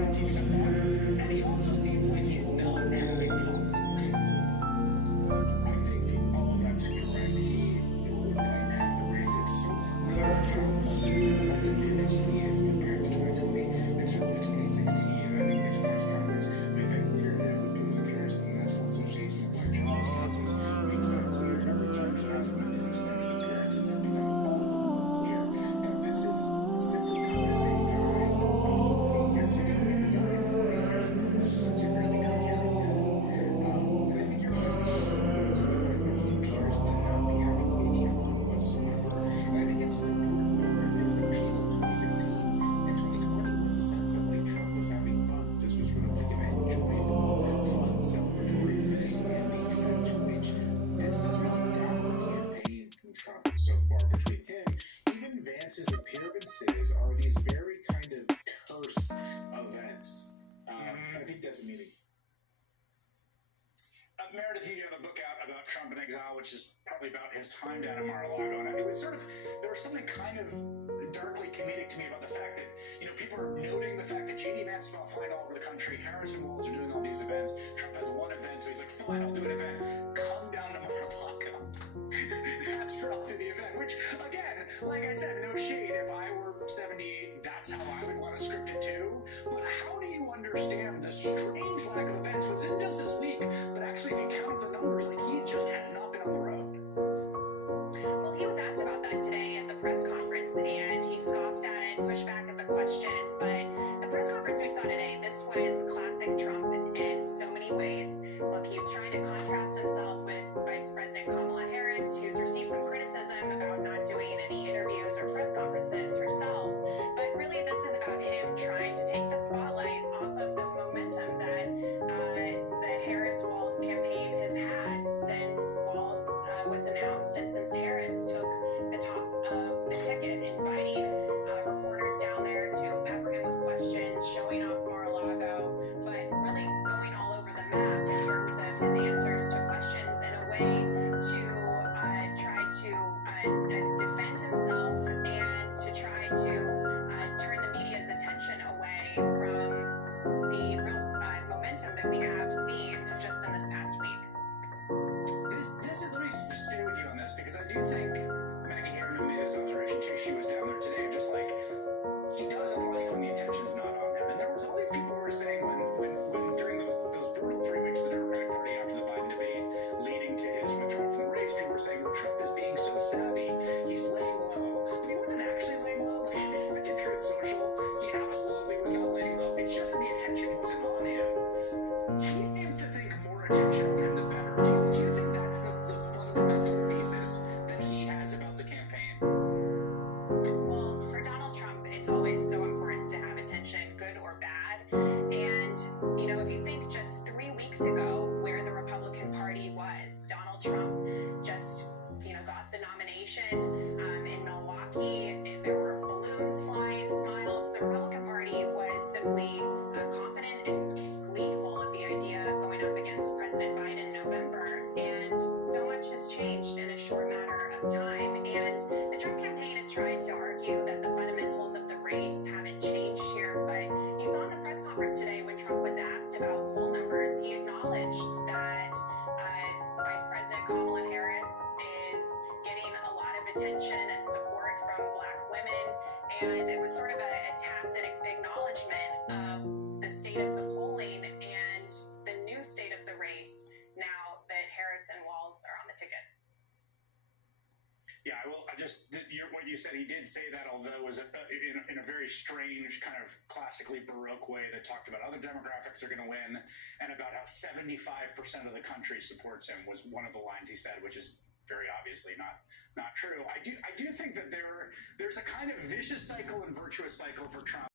commenting about that. And he also seems like he's not having fun. I think all of that's correct. He might have the race. It's so clear how much diminished he is compared to 2020 and certainly 2016. I think this press conference made that clear. There's a biggest appearance of the National Association of Electricians makes that clear. Every time he has one of his extended appearances, it's become more clear that this is simply not the same guy of 4 years ago. And the guy of 4 years ago to really come here and and I think you're right. He appears to not be having any fun whatsoever. And I think it's an important part of his appeal in 2016 and 2020 was a sense of like Trump was having fun. This was sort of like an enjoyable, fun, celebratory thing. And the extent to which this is really a downward campaign from Trump so far between him. Even Vance's appearances are these very kind of terse events. I think that's meaning. Meredith, you have a book out about Trump in exile, which is probably about his time down in Mar-a-Lago, and it was sort of, there was something kind of darkly comedic to me about the fact that, people are noting the fact that J.D. Vance is flying all over the country, Harris and Walz are doing all these events, Trump has one event, so he's like, fine, I'll do an event, come down to Mar-a-Lago. That's Trump to the event, which, again, like I said, no shade, if I were 70, that's how I would want to script it too, but how do you understand the strange lack of events? Was it just this week, but actually if you count up the numbers, like he just has not been on the road. Well, he was asked about that today at the press conference, and he scoffed at it, pushed back at the question, but the press conference we saw today, this was classic Trump in so many ways. Look, he was trying to contrast himself with Vice President Kamala Harris, who's received some criticism about not doing any interviews or press conferences herself, but really this is about him trying to take the spotlight off of the momentum that the Harris-Walz campaign has had since Walz was announced and since Harris took the top of the ticket, inviting reporters down there to pepper him with questions, showing off Mar-a-Lago, but really going all over the map in terms of his answers to questions in a way to try to defend himself and to try to turn the media's attention away from the real momentum that we have seen just in this past week. Let me stay with you on this, because I do think Maggie Haberman made this observation too. She was down there today, and just like, he doesn't like when the attention's not on him. And there was all these people who were saying when during those brutal 3 weeks of the Democratic Party after the Biden debate, leading to his withdrawal from the race, people were saying, well, Trump is being so savvy, he's laying low. But he wasn't actually laying low. Like, if you went to Truth Social, he absolutely was not laying low. It's just that the attention wasn't on him. He seems to think more attention on him the better. Do you think that's the fundamental thesis that he has about the campaign? Well, for Donald Trump, it's always so important to have attention, good or bad. And, if you think just 3 weeks ago where the Republican Party was, Donald Trump just, got the nomination in Milwaukee. There were balloons flying, smiles. The Republican Party was simply confident and gleeful at the idea of going up against President Biden in November. And so much has changed in a short matter of time. And the Trump campaign is trying to argue that the fundamentals of the race haven't changed here. But you saw in the press conference today when Trump was asked about poll numbers, he acknowledged that Vice President Kamala Harris is getting a lot of attention and support from Black women. And it was sort of a tacit acknowledgement of the state of the polling and the new state of the race now that Harris and Walz are on the ticket. Yeah, well, what you said, he did say that, although it was in a very strange, kind of classically Baroque way that talked about other demographics are going to win, and about how 75% of the country supports him was one of the lines he said, which is very obviously not true. I do think that there's a kind of vicious cycle and virtuous cycle for Trump.